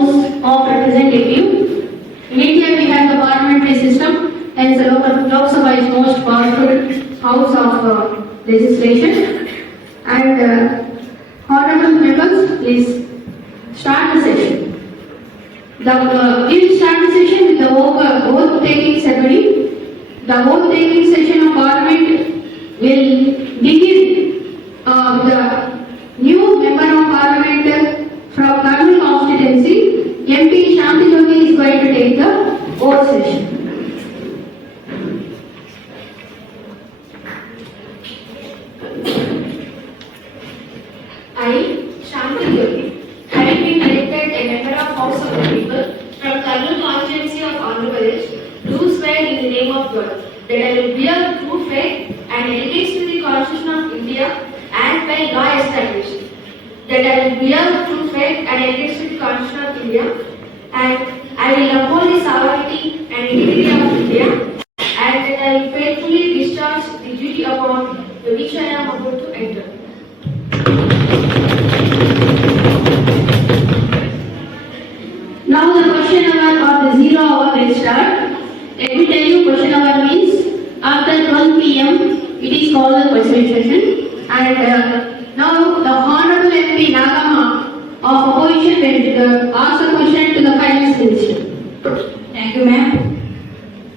House of Representatives. In India, we have the parliamentary system, and the Lok Sabha is most powerful house of legislation. And honorable members, please start the session. We will start the session with the oath-taking ceremony. The oath-taking session of Parliament will begin with the new Member of Parliament from Kurnool constituency, MP Shanti Jogi is going to take the oath session. I, Shanti Jogi, having been elected a member of House of the People from Kurnool constituency of Andhra Pradesh, do swear in the name of God that I will bear true faith and allegiance to the Constitution of India and by law established. That I will bear true faith and allegiance to the Constitution of India, and I will uphold the sovereignty and integrity of India, and that I will faithfully discharge the duty upon which I am about to enter. Now the question hour of the 0 hour will start. Let me tell you, question hour means after 12 p.m. it is called the question session. And now the Honorable MP Nagama of opposition will ask a question to the Finance Minister. Thank you, ma'am.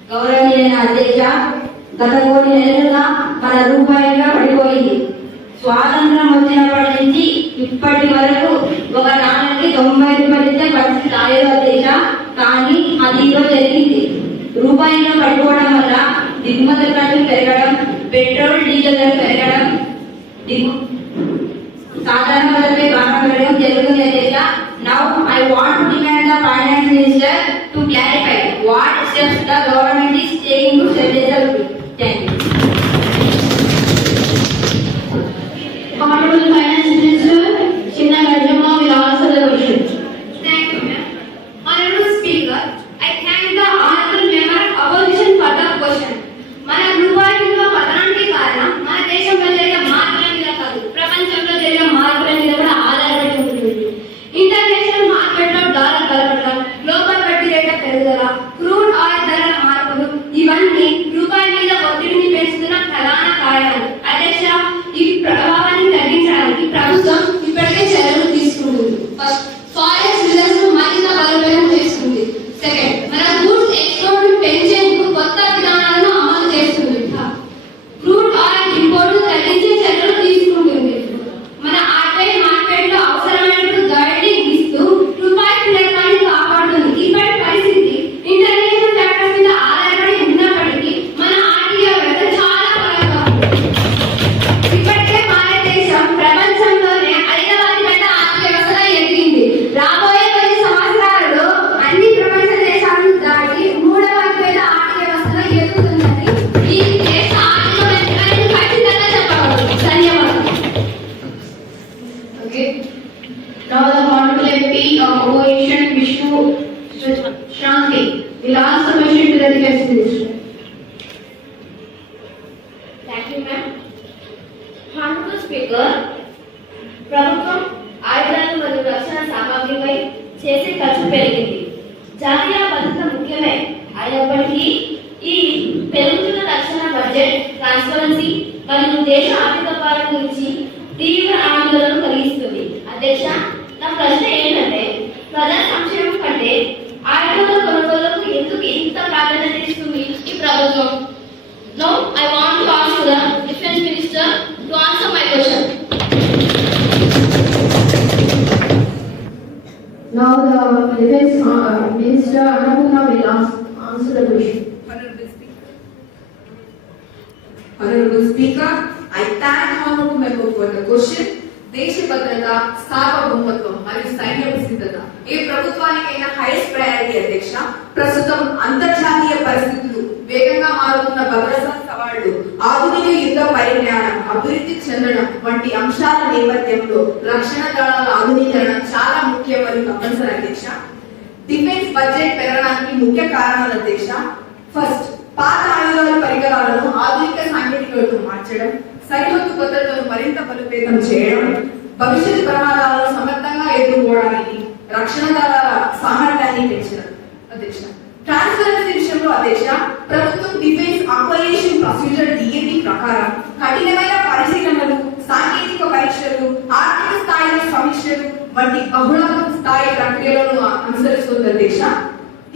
గౌరవనీయ అధ్యక్ష, గత కొన్ని నెలలుగా మన రూపాయిగా పడిపోయింది. స్వాతంత్రం వచ్చినప్పటి నుంచి ఇప్పటి వరకు ఒక నాణ్యానికి 90 రూపాయలు ఇచ్చే పరిస్థితి రాలేదు అధ్యక్ష. కానీ అది ఈరోజు జరిగింది. రూపాయిగా పడిపోవడం వల్ల దిగుమతుల ఖర్చులు పెరగడం, పెట్రోల్ డీజిల్ ధర పెరగడం, సాధారణ ప్రజలపై భారం పెరగడం జరుగుతుంది అధ్యక్ష. Now I want to demand the Finance Minister to clarify what steps the government is taking to stabilize the rupee. Thank you. Honorable Finance Minister Chinna Garjamma will answer the question. Thank you, ma'am. Honorable Speaker, I thank the honorable member of opposition for the question. మన రూపాయి విలువ పతనానికి కారణం మన దేశంలో జరిగే మార్పుల మీద కాదు, ప్రపంచంలో జరిగే మార్పుల మీద కూడా ఆధారపడి ఉంటుంది. ఇంటర్నేషనల్ మార్కెట్ లో డాలర్ బలపడడం, గ్లోబల్ వడ్డీ రేట్ల పెరుగుదల, క్రూడ్ ఆయిల్ ధరల మార్పులు ఇవన్నీ రూపాయి మీద ఒత్తిడిని పెంచుతున్న ప్రధాన కారణాలు. అధ్యక్ష, ఈ ప్రభావాన్ని తగ్గించడానికి ప్రభుత్వం ఇప్పటికే చర్యలు తీసుకుంటుంది. ఫస్ట్, ఫారెక్స్ రిజర్వ్స్ ను మరింత బలోపేతం చేస్తుంది. సెకండ్, మన గూడ్స్ ఎక్స్పోర్ట్ పెంచేందుకు కొత్త విధానాలను అమలు చేస్తుంది. క్రూడ్ ఆయిల్ ఇంపోర్ట్ తగ్గించే చర్యలు తీసుకుంటుంది. మన ఆర్బీఐ మార్కెట్ లో అవసరమైనప్పుడు గైడింగ్ ఇస్తూ రూపాయి స్థిరత్వాన్ని కాపాడుతుంది. ఇప్పటి పరిస్థితి ఇంటర్నేషనల్ ఫ్యాక్టర్స్ మీద ఆధారపడి ఉన్నప్పటికీ మన ఆర్థిక వ్యవస్థ చాలా బలంగా ఉంది. ఇప్పటికే భారతదేశం ప్రపంచంలోనే 5వ అతిపెద్ద ఆర్థిక వ్యవస్థగా ఎదిగింది. రాబోయే కొన్ని సంవత్సరాలలో అన్ని ప్రపంచ దేశాలను దాటి 3వ అతిపెద్ద ఆర్థిక వ్యవస్థగా ఎదుగుతుందని ఈ దేశ ఆర్థిక వ్యవస్థను ఖచ్చితంగా చెప్పగలరు. ధన్యవాదాలు. Okay. Now the Honorable MP of opposition Vishnu Shanti will ask the question to the Defence Minister. Thank you, ma'am. Honorable Speaker, ప్రభుత్వం ఆయుధాలు మరియు రక్షణ సామాగ్రిపై చేసే ఖర్చు పెరిగింది. జాతీయ భద్రత ముఖ్యమే అయినప్పటికీ ఈ పెరుగుతున్న రక్షణ బడ్జెట్ ట్రాన్స్పరెన్సీ మరియు దేశ ఆర్థిక పాలన గురించి తీవ్ర ఆందోళన కలిగిస్తుంది. అధ్యక్ష, నా ప్రశ్న ఏంటంటే ప్రజా సంక్షేమం కంటే ఆయుధాల కొనుగోలుకు ఎందుకు ఇంత ప్రాధాన్యత ఇస్తుంది ఈ ప్రభుత్వం? Now I want to ask the Defence Minister to answer my question. Now the Defence Minister Annapurna will answer the question. Honorable Speaker, I thank Honorable Member for the question. దేశ భద్రత, సార్వభౌమత్వం మరియు సైన్య సిద్ధత ఏ ప్రభుత్వానికైనా హైయెస్ట్ ప్రయారిటీ అధ్యక్ష. ప్రస్తుతం అంతర్జాతీయ పరిస్థితులు, వేగంగా మారుతున్న భద్రతా సవాళ్లు, ఆధునిక యుద్ధ పరిజ్ఞానం అభివృద్ధి చెందడం వంటి అంశాల నేపథ్యంలో రక్షణ దళాల ఆధునీకరణ చాలా ముఖ్యం మరియు తప్పనిసరి అధ్యక్ష. డిఫెన్స్ బడ్జెట్ పెరగడానికి ముఖ్య కారణాలు అధ్యక్ష. ఫస్ట్, పాత ఆయుధాల పరికరాలను ఆధునిక సాంకేతికతతో మార్చడం, సరిహద్దు భద్రతను మరింత బలోపేతం చేయడం, భవిష్యత్ ప్రమాదాలను సమర్థంగా ఎదుర్కోవడానికి రక్షణ దళాల సామర్థ్యాన్ని పెంచడం అధ్యక్ష. ట్రాన్స్పరెన్సీ విషయంలో అధ్యక్ష, ప్రభుత్వం డిఫెన్స్ అక్వైజేషన్ ప్రొసీజర్ డిఏపి ప్రకారం కఠినమైన పరిశీలనలు, సాంకేతిక పరీక్షలు, ఆర్థిక స్థాయిలో సమీక్షలు వంటి బహుళ స్థాయి ప్రక్రియలను అనుసరిస్తుంది అధ్యక్ష.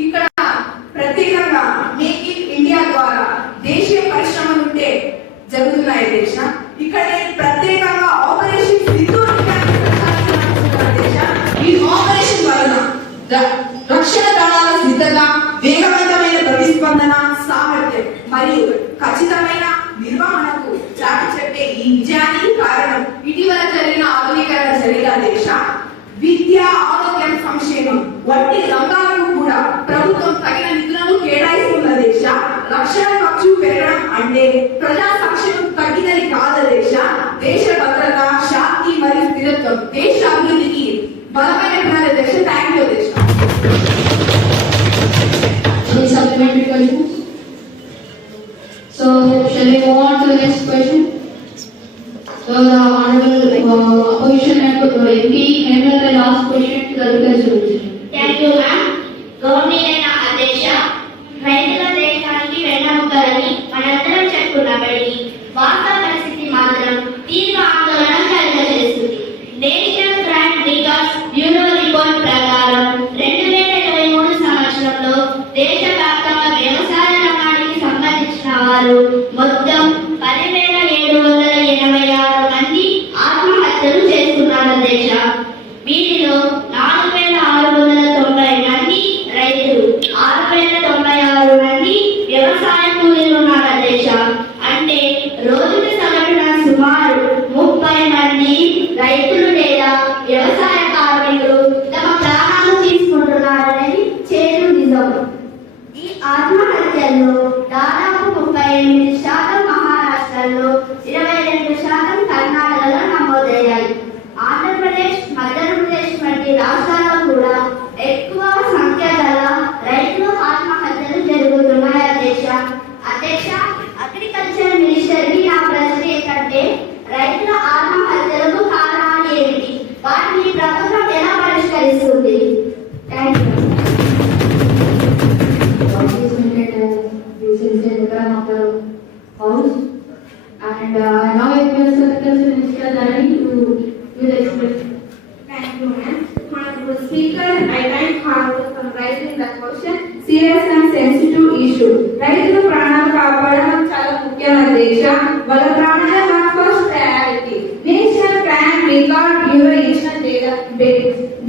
ఇక్కడ ప్రత్యేకంగా మేక్ ఇన్ ఇండియా ద్వారా దేశీయ పరిశ్రమలుంటే జరుగుతున్నాయి అధ్యక్ష. ఇక్కడ ప్రత్యేకంగా ఆపరేషన్ సింధూర్ అధ్యక్ష. ఈ ఆపరేషన్ వలన రక్షణ దళాల సిద్ధత, వేగవంతమైన ప్రతిస్పందన సామర్థ్యం మరియు ఖచ్చితమైన నిర్వహణకు చాటి చెప్పే ఈ విజయానికి కారణం ఇటీవల జరిగిన ఆధునీకరణ చర్యల అధ్యక్ష. విద్య, ఆరోగ్యం, సంక్షేమం వంటి రంగాలకు కూడా ప్రభుత్వం తగిన నిధులను కేటాయిస్తుంది అధ్యక్ష. రక్షణ ఖర్చు పెరగడం అంటే ప్రజా సంక్షేమం తగ్గినది కాదు అధ్యక్ష. దేశ భద్రత, శాంతి మరియు స్థిరత్వం దేశ అభివృద్ధికి బలమైన పునాది అధ్యక్ష. థ్యాంక్ యూ అధ్యక్ష. Any supplementary questions? So, shall we move on to the next question? So, the honorable opposition MP member will ask question to the resolution. Thank you, ma'am. గౌరవనీయ అధ్యక్ష, రైతుల దేశానికి వెన్నముకలని మనందరం చెప్పుకున్నప్పటికీ వాస్తవ పరిస్థితి మాత్రం తీవ్ర ఆందోళన కలుగజేస్తుంది. National Crime Records Bureau report ప్రకారం 2023 సంవత్సరంలో దేశవ్యాప్తంగా వ్యవసాయ రంగానికి సంబంధించిన వారు మొత్తం 10,786 మంది ఆత్మహత్యలు చేసుకున్నారు అధ్యక్ష. వీటిలో 4,690 మంది రైతులు, 6,096 మంది వ్యవసాయ కూలీలు ఉన్నారు అధ్యక్ష. అంటే రోజుకి సగటున సుమారు 30 మంది రైతులు లేదా వ్యవసాయ కార్మికులు తమ ప్రాణాలు తీసుకుంటున్నారనేది చేదు నిజం. ఈ ఆత్మహత్యల్లో దాదాపు 38% మహారాష్ట్రలో, 22% కర్ణాటకలో నమోదయ్యాయి. ఆంధ్రప్రదేశ్, మధ్యప్రదేశ్ వంటి రాష్ట్రాల్లో కూడా ఎక్కువ సంఖ్య గల రైతులు ఆత్మహత్యలు జరుగుతున్నాయి అధ్యక్ష. అగ్రికల్చర్ మినిస్టర్కి నా ప్రశ్న ఏంటంటే, రైతుల ఆత్మహత్యలకు కారణాలు ఏమిటి? వాటిని ప్రభుత్వం ఎలా పరిష్కరిస్తుంది? Thank you. House and now I request the Minister Dani to give the explanation. Thank you, ma'am. Honorable Speaker, I thank Honorable for raising the question. Serious and sensitive issue. రైతుల ప్రాణాలు కాపాడడం చాలా ముఖ్యం అధ్యక్ష. వాళ్ళ ప్రాణాలే మన first priority. National crime record bureau ఇచ్చిన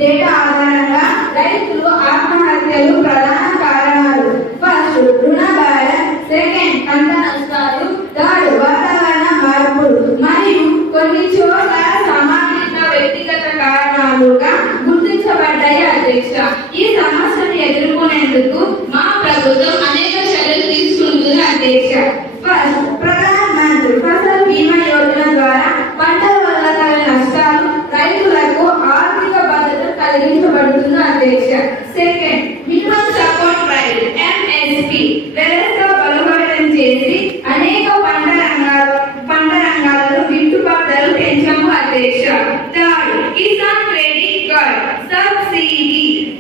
డేటా ఆధారంగా రైతులు ఆత్మహత్యలు ప్రధాన కారణాలు. ఫస్ట్, రుణ భారం. సెకండ్, పంట నష్టాలు. థర్డ్, వాతావరణ మార్పులు. మరియు కొన్ని చోట్ల సామాజిక వ్యక్తిగత కారణాలుగా గుర్తించబడ్డాయి అధ్యక్ష. ఈ సమస్యను ఎదుర్కొనేందుకు మా ప్రభుత్వం అనేక చర్యలు తీసుకుంటుంది అధ్యక్ష. ఫస్ట్, ప్రధాన మంత్రి ఫసల్ బీమా యోజన ద్వారా పంటల వల్ల కలిగిన నష్టాలు రైతులకు ఆర్థిక భద్రత కలిగించబడుతుంది అధ్యక్ష. Second, minimum support price MSP వ్యవస్థ బలోపేతం చేసి అనేక పంట రంగాలలో గిట్టుబాటు ధరలు పెంచాము అధ్యక్ష. Third, Kisan credit card subsidy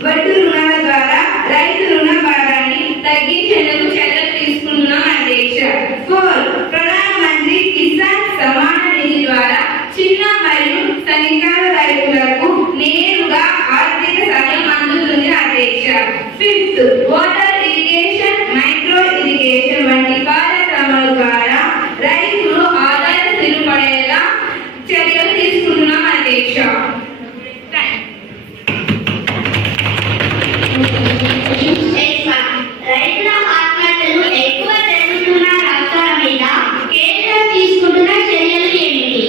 వడ్డీ రుణాల ద్వారా రైతు రుణ భారాన్ని తగ్గించేందుకు చర్యలు తీసుకుంటున్నాం అధ్యక్ష. ఫోర్త్, ప్రధాన మంత్రి కిసాన్ సమాన నిధి ద్వారా చిన్న మరియు సన్నకారు రైతులకు నేరుగా ఆర్థిక సహాయం అందుతుంది అధ్యక్ష. Fifth, water irrigation, micro irrigation వంటి కార్యక్రమాల ద్వారా రైతులు ఆదాయ స్థిరపడేలా చర్యలు తీసుకుంటున్నాం అధ్యక్ష. రైతుల ఆత్మహత్యలు ఎక్కువ జరుగుతున్న రాష్ట్రాల మీద కేంద్రం తీసుకుంటున్న చర్యలు ఏమిటి?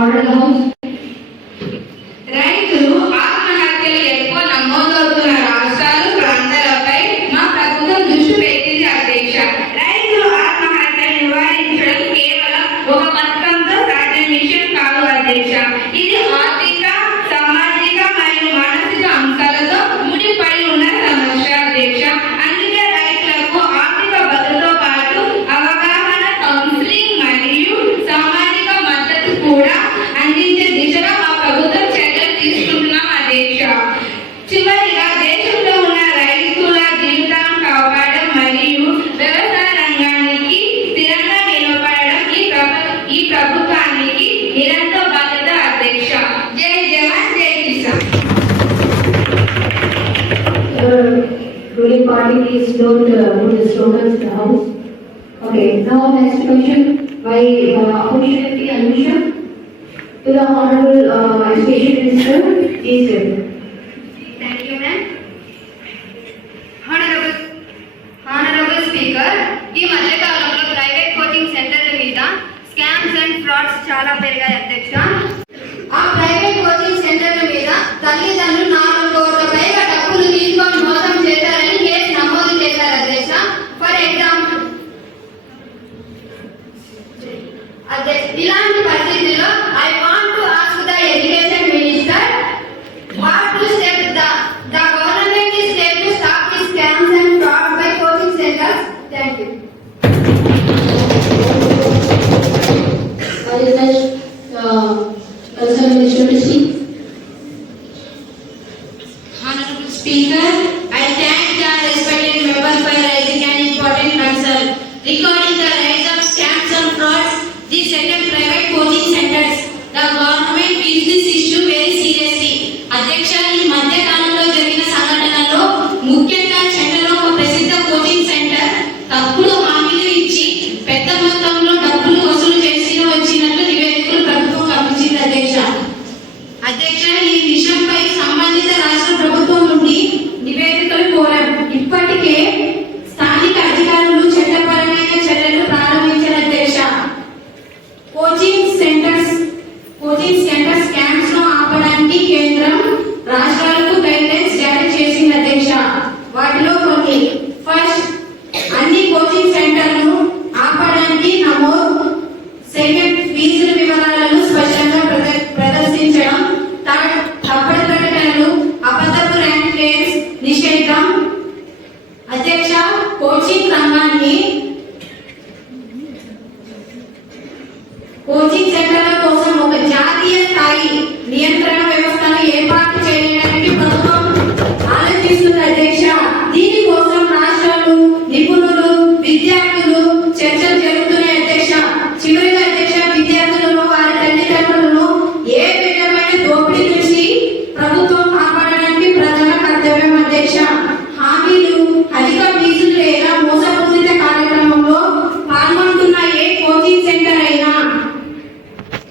Order the House. రైతులు ఆత్మహత్యలు ఎక్కువ నమోదవుతున్న రాష్ట్రాలు, ప్రాంతాల Ruling party, please don't put the slogans in the house. Okay, now next question by opportunity Anusha to the Honorable Education Minister, G. Thank you, ma'am. Honorable Speaker, ఈ మధ్య కాలంలో private coaching సెంటర్ల మీద స్కామ్స్ అండ్ ఫ్రాడ్స్ చాలా పెరిగాయి అధ్యక్ష. ఆ private coaching సెంటర్ల మీద తల్లిదండ్రులు 4 కోట్ల పైగా డబ్బులు తీసుకొని మోసం చేశారని కేసు నమోదు చేశారు అధ్యక్ష. ఫర్ ఎగ్జాంపుల్, ఇలాంటి పరిస్థితుల్లో I want to ask the education minister what to step the government is take to stop these scams and fraud by coaching centers. Thank you. I request Concerned Minister to speak. Honorable Speaker, I thank the respected member for raising an important concern regarding the rise of scams and frauds. The second private coaching centers. The government takes this issue very seriously. అధ్యక్ష, ఈ మధ్య కాలంలో జరిగిన సంఘటనలో ముఖ్యంగా చెన్నైలో ఒక ప్రసిద్ధ కోచింగ్ సెంటర్ తప్పుడు హామీలు ఇచ్చి పెద్ద మొత్తంలో డబ్బులు వసూలు చేసి వచ్చినట్లు నివేదికలు ప్రభుత్వం గమనించింది అధ్యక్ష. అధ్యక్ష, ఈ విషయంపై సంబంధిత రాష్ట్ర ప్రభుత్వం నుండి నివేదికలు కోరాం. ఇప్పటికే స్థానిక అధికారులు చట్టపరమైన చర్యలు ప్రారంభించారు అధ్యక్ష. కోచింగ్ సెంటర్స్ స్కామ్స్ ను ఆపడానికి కేంద్రం రాష్ట్రాలకు గైడ్లైన్స్ జారీ చేసింది అధ్యక్ష. వాటిలో కొన్ని: ఫస్ట్, అన్ని కోచింగ్ సెంటర్లను ఆపడానికి నమోదు. సెకండ్, ఫీజుల వివరాలను స్పష్టంగా ప్రదర్శించడం. థర్డ్, తప్పుడు ప్రకటనలు, అబద్ధపు ర్యాంక్ క్లెయిమ్స్ నిషేధం. అధ్యక్ష, కోచింగ్ సెంటర్ల కోసం ఒక జాతీయ స్థాయి నియంత్రణ వ్యవస్థను ఏర్పాటు చేయడానికి ప్రభుత్వం ఆలోచిస్తుంది అధ్యక్ష. దీనికోసం రాష్ట్రాలు, నిపుణులు, విద్యార్థులు చర్చలు జరుగుతున్నాయి అధ్యక్ష. చివరిగా అధ్యక్ష, విద్యార్థులను వారి తల్లిదండ్రులను ఏ విధమైన దోపిడీ నుంచి ప్రభుత్వం కాపాడడానికి ప్రధాన కర్తవ్యం అధ్యక్ష. హామీలు, అధిక ఫీజులు లేదా మోసపూరిత కార్యక్రమంలో పాల్గొంటున్న ఏ కోచింగ్ సెంటర్ అయినా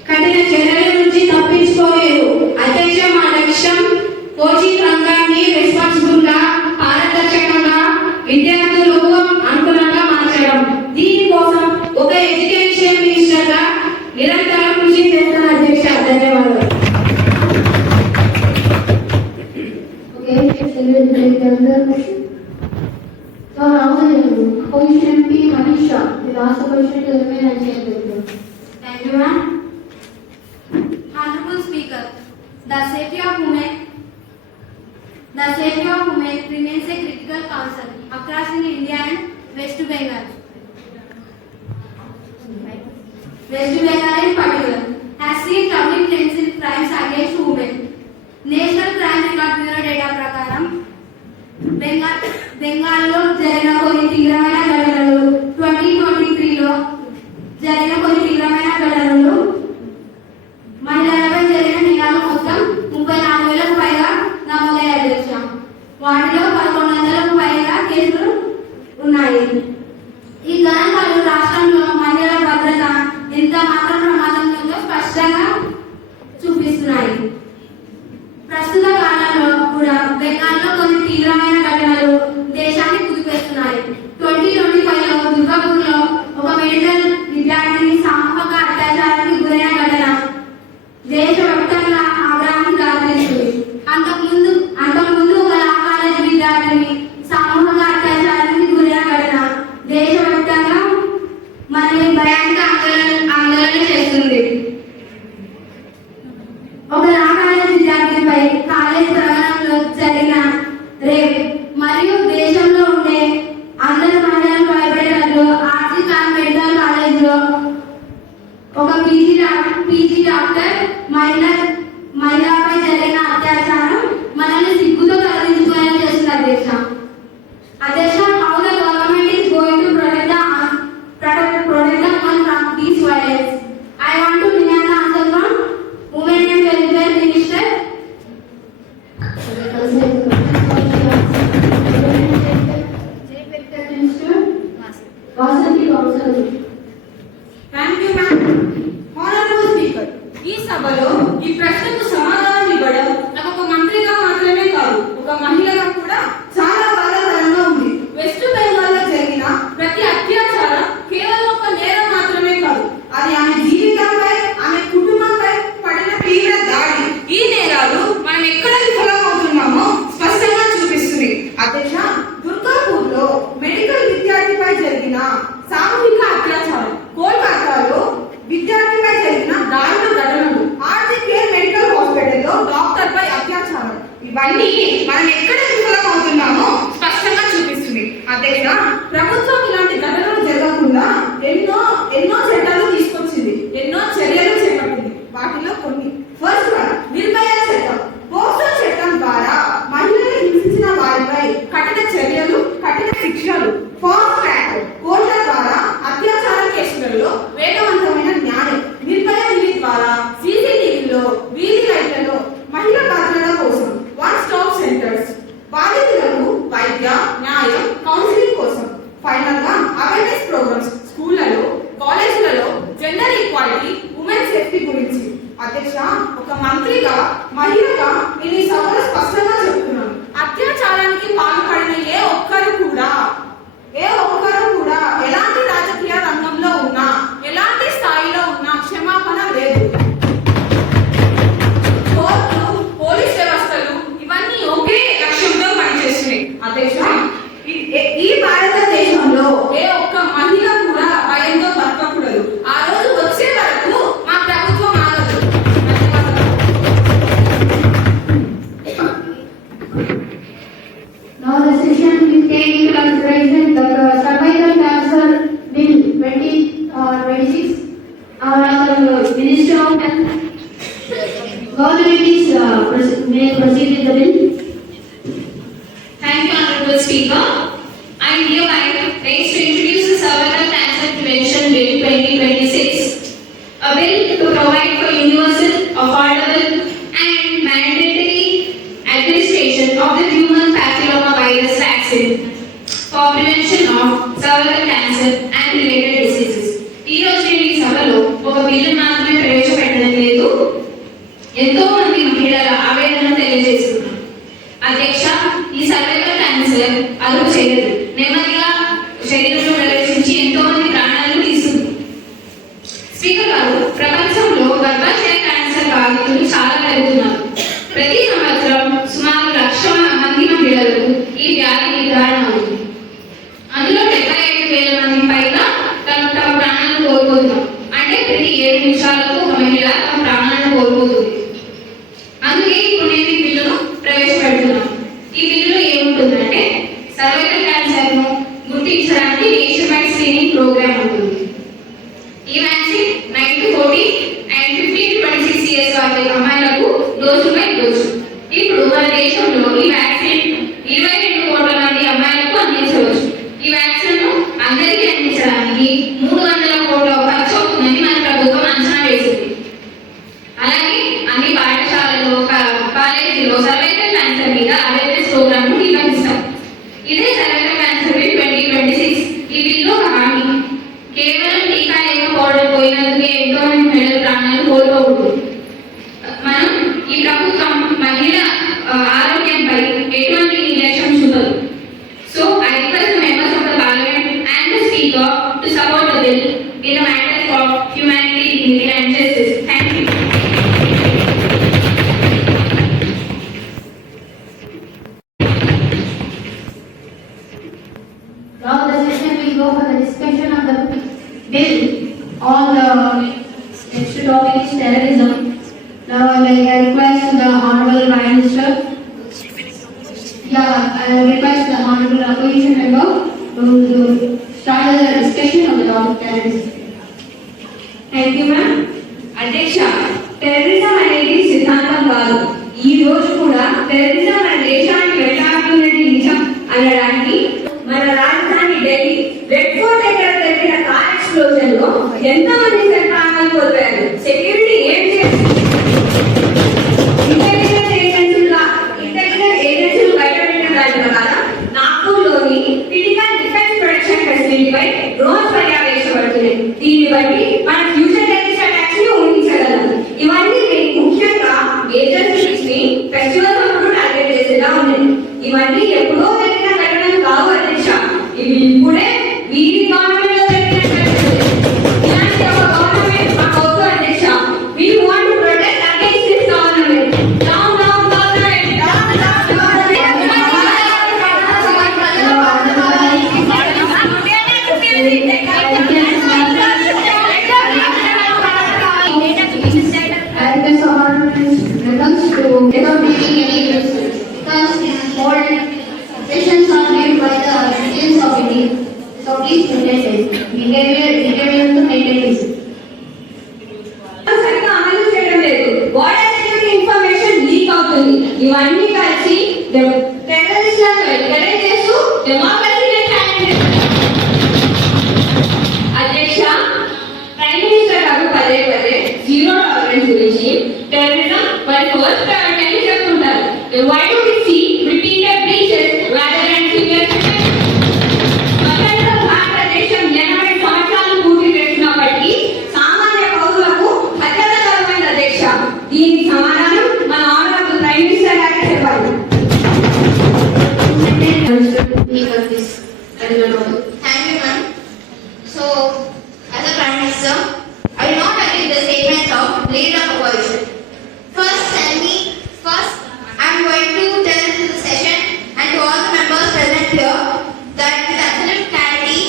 కఠిన చర్యల నుంచి తప్పించుకోలేరు అధ్యక్ష. మా లక్ష్యం కోచింగ్ రంగాన్ని రెస్పాన్సిబుల్ గా, పారదర్శకంగా, విద్యార్థులకు అనుకూలంగా మార్చడం. దీనికోసం ఒక ఎడ్యుకేషన్ మినిస్టర్ గా నిరంతరం కృషి చేస్తున్న అధ్యక్ష. ధన్యవాదాలు. Okay, shall we take the other question? So now the opposition MP Manisha will ask the question to the mayor and chair the group. Thank you, ma'am. Honorable Speaker, the safety of women remains a critical concern across in India and West Bengal. West Bengal in particular has seen troubling trends in crimes against women. National Crime Record Bureau data ప్రకారం బెంగాల్లో జరిగిన కొన్ని తీవ్రమైన ఘటనలు 2023లో జరిగిన కొన్ని తీవ్రమైన ఘటనలు మహిళలపై జరిగిన నేరాలు మొత్తం 34,000కు పైగా నమోదయ్యాయి అధ్యక్ష. వాటిలో 1,100కు పైగా కేసులు ఉన్నాయి. ఈ గణాంకాలు రాష్ట్రంలో మహిళల భద్రత ఎంత మాత్రం ప్రమాదంలో స్పష్టంగా చూపిస్తున్నాయి. ప్రస్తుత కాలంలో కూడా బెంగాల్లో కొన్ని తీవ్రమైన ఘటనలు దేశాన్ని కుదిపేస్తున్నాయి. 2025లో దుర్గాపూర్లో ఒక మెడికల్ విద్యార్థిని సామూహిక అత్యాచారానికి గురైన ఘటన దేశవ్యాప్తంగా ఆగ్రహానికి దారితీస్తుంది. అంతకుముందు ఒక లా కాలేజ్ విద్యార్థిని సామూహిక అత్యాచారానికి గురైన ఘటన దేశవ్యాప్తంగా మనల్ని భయానికి ఆందోళన చేస్తుంది. ఒక లా కాలేజ్ విద్యార్థినిపై కాలేజ్ ప్రాంగణంలో జరిగిన రేప్ మరియు దేశంలో ఉండే అందరి మహిళలను భయపడేటట్లు ఆర్జీ మెడికల్ కాలేజ్లో ఒక పీజీ డాక్టర్ మహిళపై జరిగిన అత్యాచారం మనల్ని సిగ్గుతో తొలగించుకునేలా చేస్తుంది అధ్యక్ష. how the government is going to protect the women from these violence? I want to demand the answer from Women and Welfare Minister ఇవన్నీ మనం ఎక్కడ విఫలమవుతున్నామో స్పష్టంగా చూపిస్తుంది. అధ్యక్ష, ప్రభుత్వం ఇలాంటి ఘటనలు జరగకుండా ఎన్నో చట్టాలు తీసుకొచ్చింది, ఎన్నో చర్యలు చేపట్టింది. వాటిలో కొన్ని ఫస్ట్ వన్ నిర్భయ చట్టం. పోక్సో చట్టం ద్వారా మహిళలు హింసించిన వారిపై కఠిన చర్యలు, కఠిన శిక్షలు. ఫాస్ట్ ట్రాక్ కోర్టుల ద్వారా అత్యాచార కేసులలో వేగవంతమైన న్యాయం. నిర్భయ నిధి ద్వారా సీసీటీవీలో, వీధి లైట్లలో మహిళా భద్రత కోసం వన్ స్టాప్ సెంటర్స్. బాధితులకు వైద్య, న్యాయం, కౌన్సిలింగ్ కోసం. ఫైనల్ గా అవేర్నెస్ ప్రోగ్రామ్స్ స్కూళ్లలో, కాలేజీలలో జెండర్ ఈక్వాలిటీ, ఉమెన్ సేఫ్టీ గురించి. అధ్యక్ష, ఒక మంత్రిగా, మహిళగా నేను ఈ సభలో స్పష్టంగా చెప్తున్నాను, అత్యాచారానికి పాల్పడిన ఏ ఒక్కరు కూడా ఎలాంటి రాజకీయ రంగంలో ఉన్నా, ఎలాంటి స్థాయిలో ఉన్నా క్షమాపణ లేదు. కోర్టులు, పోలీస్ వ్యవస్థలు ఇవన్నీ ఒకే లక్ష్యంతో పనిచేస్తున్నాయి. అధ్యక్ష, ఈ భారతదేశంలో ఏ ఒక్క మహిళ కూడా భయంతో బతకకూడదు. ఆ రోజు వచ్చే వరకు మా ప్రభుత్వం ఆగదు. Now the session will take into consideration the cervical cancer bill 2026. Our Minister of Health, Government may proceed with the bill. Thank you, Honorable Speaker. I hereby raise to introduce the Cervical Cancer Prevention Bill 2026, a bill to provide for universal, affordable, and mandatory administration of the human papillomavirus vaccine for prevention of cervical cancer and related diseases. ఈ రోజు నేను ఈ సభలో ఒక bill మాత్రమే ప్రవేశపెట్టడం లేదు, ఎంతో మంది మహిళల ఆవేదన తెలియజేస్తున్నారు. అధ్యక్ష, ఈ సర్వైకల్ క్యాన్సర్ అదుపు చేయదు, నెమ్మదిగా శరీరంలో ప్రవేశించి ఎంతో మంది ప్రాణాలను తీస్తుంది. స్పీకర్ గారు, ప్రపంచంలో గర్భాశయ క్యాన్సర్ బాధితులు చాలా పెరుగుతున్నారు. ప్రతి సంవత్సరం సుమారు 1,00,000 మంది మహిళలకు ఈ వ్యాధి నిర్ధారణ అవుతుంది. అందులో 75,000 మంది పైగా తమ ప్రాణాలను కోల్పోతున్నారు. అంటే ప్రతి 7 నిమిషాలకు ఒక మహిళ తమ ప్రాణాలను కోల్పోతుంది. అందుకే ఇప్పుడు నేను ఈ బిల్లును ప్రవేశపెడుతున్నాను. ఈ బిల్లులో ఏముంటుందంటే, సర్వైకల్ క్యాన్సర్ ను గుర్తించడానికి నేషన్ వైడ్ స్క్రీనింగ్ ప్రోగ్రామ్ ఉంటుంది. ఈ vaccine 9 to 14 and 15 to 26 years వారి అమ్మాయిలకు డోసు బై డోసు. ఇప్పుడు మన దేశంలో ఈ వ్యాక్సిన్ 22 కోట్ల మంది అమ్మాయిలకు అందించవచ్చు. ఈ వ్యాక్సిన్ ను అందరికీ అందించడానికి 300 కోట్ల ఖర్చు అవుతుందని మన ప్రభుత్వం అంచనా వేసింది. అలాగే అన్ని పాఠశాలలో, కాలేజీలో సర్వైకల్ క్యాన్సర్ మీద అవేర్నెస్ ప్రోగ్రామ్ నిర్వహిస్తాం. ఇదే సర్వైకల్ క్యాన్సర్ బిల్ 2026. ఈ బిల్లు ఒక హామీ. కేవలం టీకా లేకపోవడం పోయినందుకే ఎంతో మంది మహిళల ప్రాణాలను కోల్పోకూడదు. మనం ఈ ప్రభుత్వం మహిళ ఆరోగ్యంపై ఎటువంటి నిర్లక్ష్యం చూపదు. So I request the members of the parliament and the speaker to support the bill in the matters of humanity, dignity and justice. Thank you. Now the session will go for the discussion of the bill on the next topic is terrorism. Now I will request the Honorable Prime Minister. I will request the Honorable Opposition Member to start the discussion of the topic terrorism. Thank you ma'am. అధ్యక్ష, terrorism అనేది సిద్ధాంతం కాదు. ఈ రోజు కూడా terrorism మన దేశానికి వెంటాడుతున్నది నిజం అనడానికి మన రాజధాని ఢిల్లీ రెడ్ ఫోర్ట్ దగ్గర జరిగిన కార్ ఎక్స్ప్లోజన్ లో ఎంతమంది ప్రాణాలు కోల్పోయారు. సెక్యూరిటీ ఏం చేస్తుంది? ఇంటెలిజెన్స్ ఏజెన్సీలు బయటపెట్టిన దాని ప్రకారం నాగ్పూర్లోని క్రిటికల్ డిఫెన్స్ ప్రొడక్షన్ ఫెసిలిటీపై డ్రోన్స్ పర్యవేక్షించబడుతున్నాయి. దీన్ని బట్టి మన ఫ్యూచర్ టెర్రరిస్ట్ అటాక్స్ ని ఊహించగలం. ఇవన్నీ ముఖ్యంగా మేజర్ సిటీస్ ని ఫెస్టివల్ అప్పుడు టార్గెట్ చేసేలా ఉన్నాయి. ఇవన్నీ ఎప్పుడో జరిగిన ఘటనలు కావు అధ్యక్ష, ఇవి ఇప్పుడే వీరి గవర్నమెంట్ లో జరిగిన ఘటనలు. ఇలాంటి ఒక గవర్నమెంట్ మాకు వద్దు అధ్యక్ష. We want to protect against this government. Down, down, government. Down, down, government. And this honorable members to without making any First, all sessions are made by the citizens of India. So please maintain this. Behavior to maintain this. సరిగ్గా అమలు చేయడం లేదు. Water security information leak అవుతుంది. ఇవన్నీ కలిసి టెర్రరిస్టులను encourage చేస్తూ డెమోక్రసీని challenge చేస్తున్నారు. అధ్యక్ష, ప్రైమ్ మినిస్టర్ గారు పదే పదే జీరో టాలరెన్స్ గురించి టెర్రరిజం మరి ఫస్ట్ ప్రయారిటీ అని చెప్తుంటారు. Why do we see repeated breaches rather than severe attacks? స్వతంత్ర భారతదేశం 80 సంవత్సరాలు పూర్తి చేసినప్పటికీ సామాన్య పౌరులకు భద్రత కరువైంది అధ్యక్ష. దీనికి సమాధానం మన ఆనరబుల్ ప్రైమ్ మినిస్టర్ గారికి చెప్పాలి. Thank you, ma'am. So, as a Prime Minister, I will not agree with the statements of leader of opposition. First, I am going to tell the session and to all the members present here that with absolute clarity,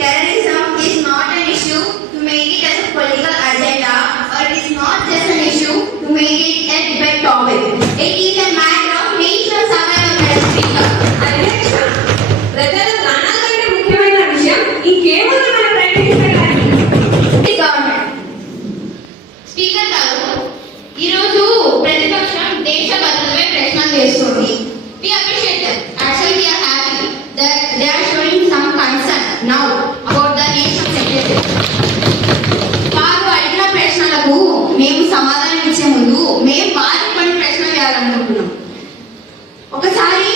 terrorism is not an issue to make it as a political agenda, or it is not just an issue to make it a debate topic. It is a matter of national survival, Madam Speaker. అధ్యక్ష, ప్రజల ప్రాణాల కంటే ముఖ్యమైన విషయం ఇంకేముంది మన prime minister గారికి? Government speaker గారు, ఈరోజు ప్రతిపక్షం దేశ భద్రతపై ప్రశ్నలు వేస్తుంది. We appreciate them. Actually, we are happy that they are showing some concern now about the national security. వారు అడిగిన ప్రశ్నలకు మేము సమాధానం ఇచ్చే ముందు మేము వారికి కొన్ని ప్రశ్నలు వేయాలనుకుంటున్నాం. ఒకసారి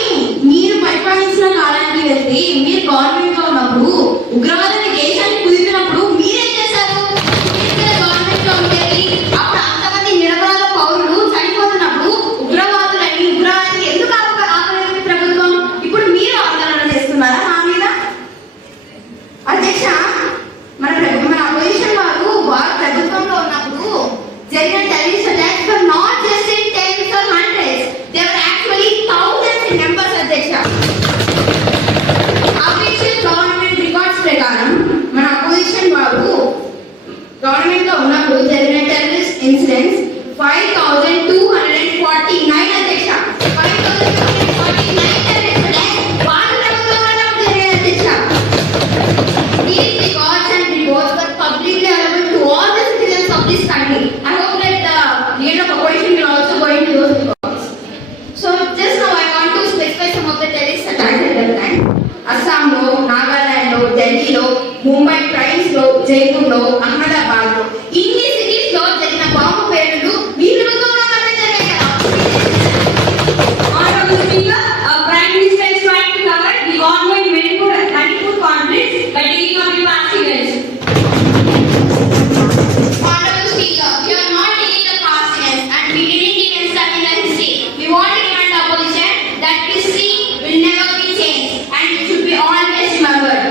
మీరు పరిపాలించిన కాలానికి వెళ్తే మీరు గవర్నమెంట్ లో ఉన్నప్పుడు ఉగ్రవాదాన్ని దేశానికి కుదిపినప్పుడు మీరేం చేశారు? గవర్నమెంట్ లో ఉండేది అప్పుడు అంతమంది నిరపరాధ పౌరులు చనిపోతున్నప్పుడు ఉగ్రవాదులని ఉగ్రవాదాన్ని ఎందుకు ఆపలేదు ప్రభుత్వం? ఇప్పుడు మీరు ఆందోళన చేస్తున్నారా మా మీద? అధ్యక్ష, మన అపోజిషన్ వారు ప్రభుత్వంలో ఉన్నప్పుడు జరిగిన terrorist attacks were not just in tens or hundreds, they were actually thousands in numbers, అధ్యక్ష. అఫీషియల్ గవర్నమెంట్ రికార్డ్స్ ప్రకారం మన అపోజిషన్ వారు గవర్నమెంట్ లో ఉన్నప్పుడు జరిగిన టెర్రరిస్ట్ ఇన్సిడెంట్స్ 5249 అధ్యక్ష. 5249 టెర్రరిస్ట్ అటాక్స్ వాళ్ళ ప్రభుత్వంలో ఉన్నప్పుడు జరిగాయి అధ్యక్ష. These records and reports were publicly available to all the citizens of this country. I hope that the leader of opposition will also go into those records. So just now I want to specify some of the terrorist attacks at that time. Assam lo, Nagaland lo, Delhi lo, Mumbai crimes lo, Jaipur lo, Ahmedabad lo. ఇన్ని cities లో జరిగిన bomb పేలుడు మీ ప్రభుత్వంలో మాత్రమే జరిగాయి కదా. Honorable Speaker, our Prime Minister is trying to cover the ongoing Manipur conflict by taking up the past events. Honorable Speaker, we are not taking the past events and we didn't even study the history. We want to remind the opposition that history will never be changed and it should be always remembered.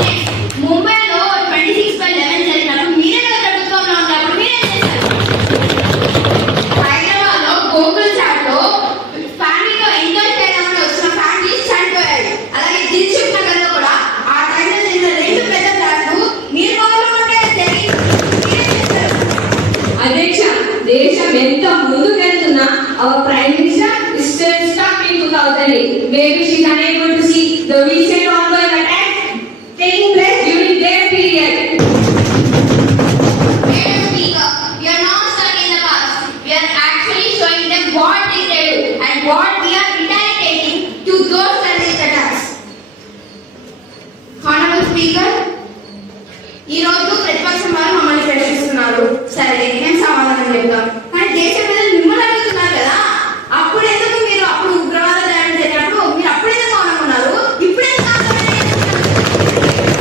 Next, Mumbai-లో 26/11 జరిగినప్పుడు మీరే కదా ప్రభుత్వంలో ఉన్నప్పుడు మీరేం చేశారు? హైదరాబాద్లో గోకుల్ చాట్లో ఫ్యామిలీలో ఎంజాయ్ చేద్దామని వచ్చిన ఫ్యామిలీస్ చనిపోయాయి. అలాగే దిల్సుఖ్ నగర్లో కూడా ఆ టైంలో జరిగిన 2 పెద్ద బ్లాస్ట్లు మీరు గవర్నమెంట్ జరిగి మీరేం చేశారు? అధ్యక్ష, దేశం ఎంత ముందుకెళ్తున్నా our Prime Minister is still stuck in 2008. Maybe she is unable to see the recent ongoing attacks taking place during their period. Madam Speaker, we are not stuck in the past. We are actually showing them what they do and what we are retaliating to those terrorist attacks. Honorable Speaker, ఈ రోజు ప్రతిపక్షం వారు మమ్మల్ని ప్రశ్నిస్తున్నారు. సరే, మేము సమాధానం చెప్తాం. కానీ దేశ ప్రజలు మిమ్మల్ని అడుగుతున్నారు కదా, అప్పుడు ఎందుకు మీరు అప్పుడు ఉగ్రవాద దాడి జరిగినప్పుడు మీరు అప్పుడు ఎందుకు మౌనంగా ఇప్పుడు ఎందుకు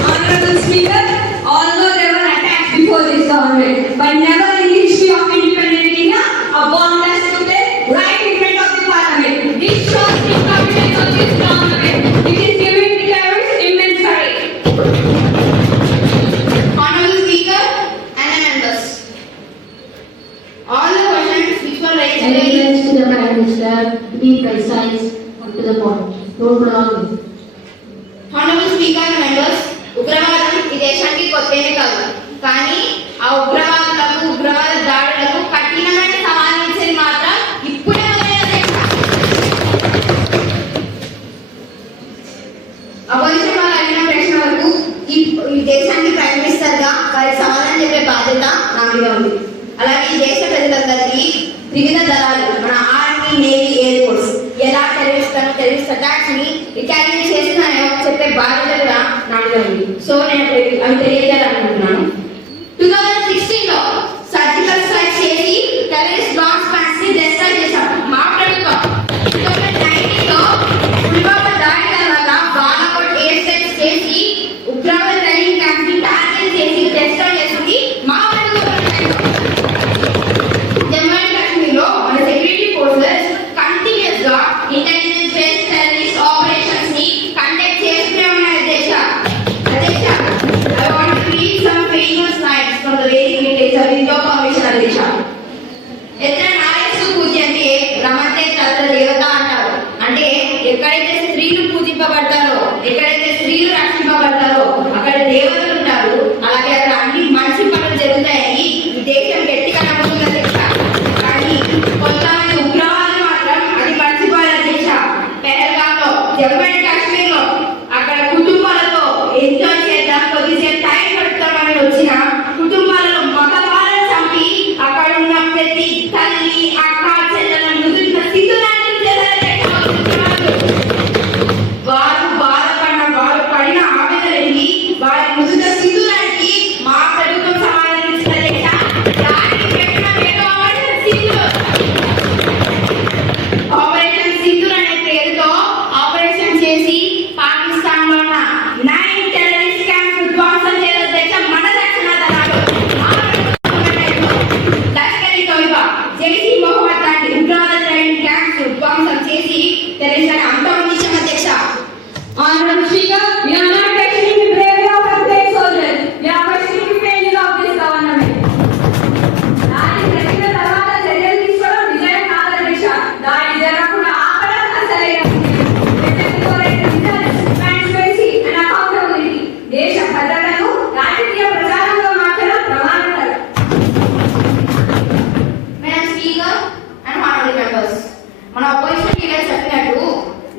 Honorable Speaker, although there were attacks before this government, but never in the history of independent India a bomb has took place right in front of the parliament. This shows the competence of this government. It is giving the terrorists immense courage. Honorable Speaker and the members, all the questions which were raised I request to the Prime Minister to be precise and to the point. Don't prolong it. Honorable Speaker and members, ఉగ్రవాదం ఈ దేశానికి కొత్తేమీ కాదు. కానీ ఆ ఉగ్రవాద దాడులకు కఠినమైన సమాధానం ఇచ్చేది మాత్రం ఇప్పుడే త్రివిధ దళాలు మన ఆర్మీ, నేవీ, ఎయిర్ ఫోర్స్ ఎలా టెర్రరిస్ట్ అటాక్స్ ని రిటాలియేట్ చేస్తున్నాయో చెప్పే బాధ్యత కూడా నాది ఉంది. సో నేను అవి తెలియజేయాలనుకుంటున్నాను. 2016 లో సర్జికల్ స్ట్రైక్ చేసి టెర్రరిస్ట్ లాంచ్ ప్లాన్స్ ని డిస్ట్రాయ్ చేశారు మా ప్రభుత్వం. 2019 లో పుల్వామా దాడి తర్వాత బాలాకోట్ ఎయిర్ స్ట్రైక్ చేసి ఉగ్రవాద ట్రైనింగ్ క్యాంప్ ని టార్గెట్ చేసి డిస్ట్రాయ్ చేసింది మా ప్రభుత్వం. జమ్మూ అండ్ కాశ్మీర్ లో మన సెక్యూరిటీ ఫోర్సెస్ కంటిన్యూస్ గా ఇంటెలిజెన్స్ బేస్డ్ టెర్రరిస్ట్ ఆపరేషన్స్ ని కండక్ట్ చేస్తూనే ఉన్నాయి. అధ్యక్ష I want to read some famous lines from the Vedic literature with your permission, అధ్యక్ష. ఎత్ర నాయసు పూజ్యంతే రమంతే తత్ర దేవత అంటారు. అంటే ఎక్కడైతే స్త్రీలు పూజింపబడతారో, ఎక్కడైతే స్త్రీలు రక్షింపబడతారో అక్కడ దేవతలు ఉంటారు. అలాగే అక్కడ అన్ని మంచి పనులు జరుగుతాయని ఈ దేశం గట్టిగా నమ్ముతుంది అధ్యక్ష. కానీ కొంతమంది ఉగ్రవాదులు మాత్రం అది మర్చిపోయారు అధ్యక్ష. పెహల్గాంలో, జమ్మూ అండ్ కాశ్మీర్ లో అక్కడ కుటుంబాలతో ఎంజాయ్ చేద్దాం, కొద్దిసేపు టైం పడుతామని వచ్చిన కుటుంబాలలో మగవాళ్ళని చంపి అక్కడ ఉన్న ప్రతి తల్లి, అక్క, చెల్లెలను నుదుటిన సింధురాన్ని చేశారు. వారు బాధపడిన, వారు పడిన ఆవేదనకి, వారి నుదుట సింధురానికి మా ప్రభుత్వం సమాధానం ఇస్తుంది. ఆపరేషన్ సింధూర్ అనే పేరుతో ఆపరేషన్ చేసి పాకిస్తాన్ లో ఉన్న 9 టెర్రరిస్ట్ క్యాంప్స్ ధ్వంసం చేసిన మన రక్షణ దళాలు. లష్కర్-ఇ తోయిబా, జైష్-ఇ మొహమ్మద్ లాంటి ఉగ్రవాద ట్రైనింగ్ క్యాంప్స్ ధ్వంసం చేసి టెర్రరిస్టులను అంతమొందించాం అధ్యక్ష. Honorable Speaker, we are not questioning the bravery of our brave soldiers. We are questioning the failure of this government. దాడి జరిగిన తర్వాత చర్యలు తీసుకోవడం విజయం కాదు అధ్యక్ష. దాడి జరగకుండా ఆపడం అసలైనది. దేశ భద్రతను రాజకీయ ప్రచారంలో మార్చడం ప్రమాదకరం. Madam speaker and honourable members, మన అపోజిషన్ లీడర్ చెప్పినట్టు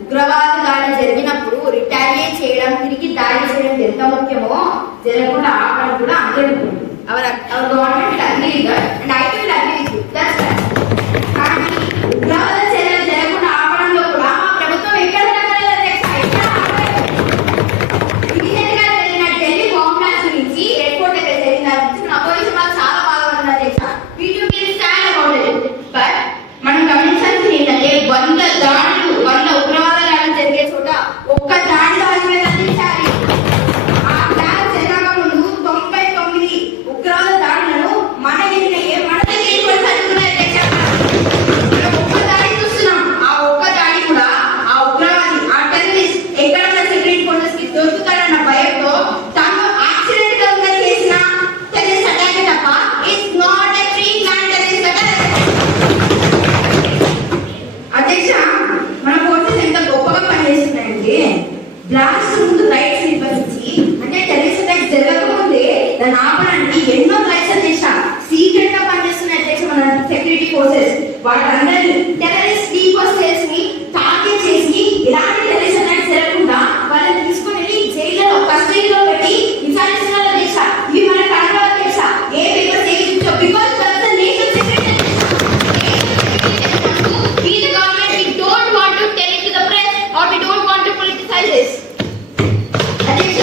ఉగ్రవాద దాడి జరిగినప్పుడు రిటాలియేట్ చేయడం, తిరిగి దాడి చేయడం ఎంత ముఖ్యమో జరగకుండా ఆపడం కూడా అంతే ముఖ్యం. Our government agree with that and I will agree with you. That's right. కానీ ఉగ్రవాద చర్యలు జరగకుండా ఆపడంలో కూడా మా ప్రభుత్వం ఎక్కడ తగ్గలేదు అధ్యక్ష. రీసెంట్ గా జరిగిన ఢిల్లీ బాంబ్ బ్లాస్ట్ గురించి రెడ్ ఫోర్ట్ దగ్గర జరిగిన దాని గురించి మన అపోజిషన్ వాళ్ళు చాలా బాధపడుతున్నారు అధ్యక్ష. We do give stand about it. But మనం గమనించాల్సింది ఏంటంటే 100 దాడులు, 100 ఉగ్రవాద దాడులు జరిగే చోట ఒక్క దాడి అందించాలి. ఆ దాడి జరగక ముందు 99 ఉగ్రవాద దాడులను మన ఎన్నికయ్యే మన దగ్గర కొనసాగుతున్నాయి అధ్యక్ష. మనం ఒక్క దాడి చూస్తున్నాం. ఆ ఒక్క దాడి కూడా ఆ ఉగ్రవాది, ఆ టెర్రరిస్ట్ ఎక్కడ ఉన్న సెక్యూరిటీ ఫోర్సెస్ కి దొరుకుతాడన్న భయంతో తాను యాక్సిడెంటల్ గా చేసిన టెర్రరిస్ట్ అటాక్ తప్ప it's not a pre plan terrorist attack. అధ్యక్ష, మన ఫోర్సెస్ ఎంత గొప్పగా పనిచేస్తున్నాయంటే బ్లాస్ట్ ముందు రైట్స్ నిర్వహించి, అంటే టెర్రరిస్ట్ అటాక్ జరగకముందే దాన్ని ఆపడానికి ఎన్నో రైట్స్ అధ్యక్ష సీక్రెట్ గా పనిచేస్తున్నాయి అధ్యక్ష మన సెక్యూరిటీ ఫోర్సెస్. వాళ్ళందరినీ టెర్రరిస్ట్ డీపోస్ చేసి టార్గెట్ చేసి ఇలాంటి టెర్రరిస్ట్ అటాక్ జరగకుండా వాళ్ళని తీసుకుని వెళ్ళి జైల్లో కస్టడీలో పెట్టి విచారిస్తున్నారు అధ్యక్ష. ఇవి మన కడప అధ్యక్ష. ఏ పేపర్ చేయించో because that's the nation secretary. We the government, we don't want to tell it to the press or we don't want to politicize this. అధ్యక్ష,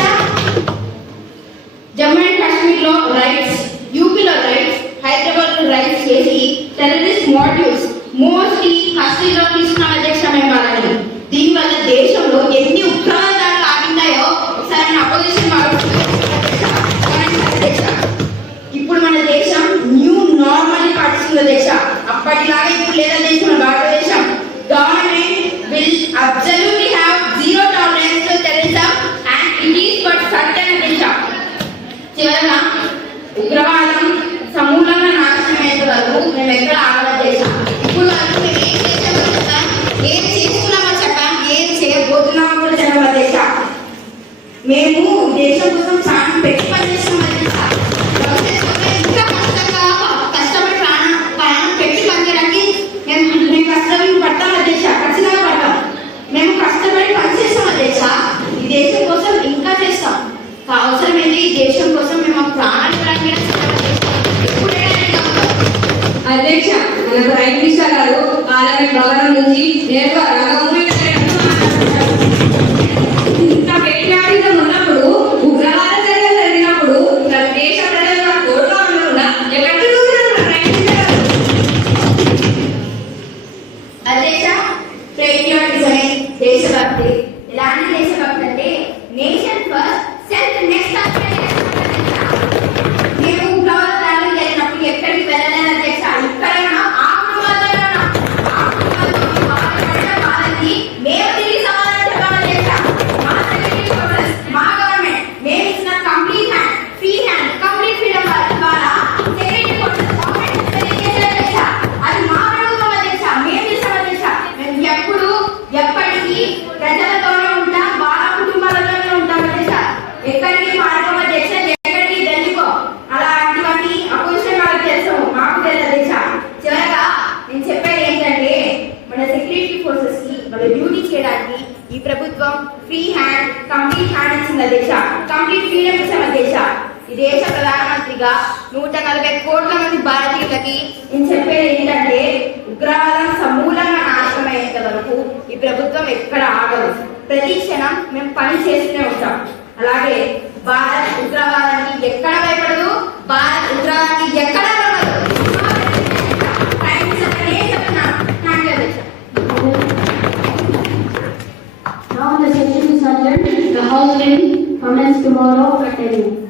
జమ్మూ అండ్ కాశ్మీర్ లో రైట్స్, యూపీలో రైట్స్, హైదరాబాద్ లో రైట్స్ చేసి టెర్రరిస్ట్ మాడ్యూల్స్ మోస్ట్లీ కస్టడీలో తీసుకున్నాం అధ్యక్ష మేము వాళ్ళని. దీనివల్ల దేశంలో ఎన్ని ఉగ్రవాదాలు ఆగిందాయో ఒకసారి మన అపోజిషన్ అధ్యక్ష. ఇప్పుడు మన దేశం న్యూ నార్మల్ పాటిస్తుంది అధ్యక్ష. అప్పటిలాగా ఇప్పుడు లేదా దేశం మన భారతదేశం. Government will absolutely have zero tolerance to terrorism and it is but certain అధ్యక్ష. చివరగా ఉగ్రవాదం సమూలంగా నాశనం అయ్యే వరకు మేము ఎక్కడ ఆగడం అధ్యక్ష. ఇప్పుడు వరకు మేము ఏం చేసామో చెప్పాం, ఏం చేస్తున్నామో చెప్పాం, ఏం చేయబోతున్నామో కూడా చెప్పాం అధ్యక్ష. మేము దేశం కోసం చాలా పెట్టి పనిచేస్తున్నాం అధ్యక్ష. ఇంకా కష్టపడి ప్రాణం పెట్టి పనిచేయడానికి మేము కష్టపడి పడతాం అధ్యక్ష. ఖచ్చితంగా పడతాం. మేము కష్టపడి పనిచేస్తాం అధ్యక్ష. ఈ దేశం కోసం ఇంకా చేస్తాం. అవసరమైంది ఈ దేశం కోసం మేము ప్రాణాలు అధ్యక్ష, జగదీష్ గారు పార్లమెంట్ భవనం నుంచి నేరుగా రంగభూమి ఇంత పేట్రియాటిజం ఉన్నప్పుడు ఉగ్రవాద చర్యలు జరిగినప్పుడు దేశ ప్రజలు కోర్టులో ఉండకుండా ఎక్కడికి ప్రయత్నించారు. అధ్యక్ష, పేట్రియాటిజమే దేశభక్తి. ఎలాంటి దేశభక్తి అంటే నేషన్ ఫస్ట్ సెల్ఫ్ నెక్స్ట్. మేము ఉగ్రవాదాలు జరిగినప్పుడు ఎక్కడికి వెళ్ళలేదు అధ్యక్ష. ఇక్కడైనా ఆ కుటుంబాలలోనైనా ఆ కుటుంబాలతో వాళ్ళకి మేము తిరిగి సమాధానం చెప్పాలి అధ్యక్ష. మా సెక్యూరిటీ ఫోర్సెస్, మా గవర్నమెంట్ మేము ఇచ్చిన complete hand, free hand, complete freedom ద్వారా సెక్యూరిటీ ఫోర్సెస్ గవర్నమెంట్ తెలియజేశారు అధ్యక్ష. అది మా ప్రభుత్వం అధ్యక్ష. మేము చేసాం అధ్యక్ష. మేము ఎప్పుడు ఎప్పటికీ ప్రజలతోనే ఉంటాం, వాళ్ళ కుటుంబాలతోనే ఉంటాం అధ్యక్ష. ఎక్కడికి పారిపోం అధ్యక్ష, ఎక్కడికి వెళ్ళిపో. అలాంటివన్నీ అపోజిషన్ వాళ్ళకి తెలుసు, మాకు తెలుసు అధ్యక్ష. చివరగా నేను చెప్పేది ఏంటంటే మన సెక్యూరిటీ ఫోర్సెస్ కి వాళ్ళ డ్యూటీ చేయడానికి ఈ ప్రభుత్వం ఫ్రీ హ్యాండ్, కంప్లీట్ హ్యాండ్ ఇచ్చింది అధ్యక్ష. కంప్లీట్ ఫ్రీడమ్ ఇచ్చాం అధ్యక్ష. ఈ దేశ ప్రధానమంత్రిగా 140 కోట్ల మంది భారతీయులకి నేను చెప్పేది ఏంటంటే ఉగ్రవాదం సమూలంగా నాశనమయ్యేంత వరకు ఈ ప్రభుత్వం ఎక్కడ ఆగదు. ప్రతి క్షణం మేము పని చేస్తూనే ఉంటాం. అలాగే భారత్ ఉగ్రవాదానికి ఎక్కడ భయపడదు, భారత్ ఉగ్రవాదానికి ఎక్కడ భయపడదు. Now the session is adjourned. The House will commence tomorrow at 10 a.m.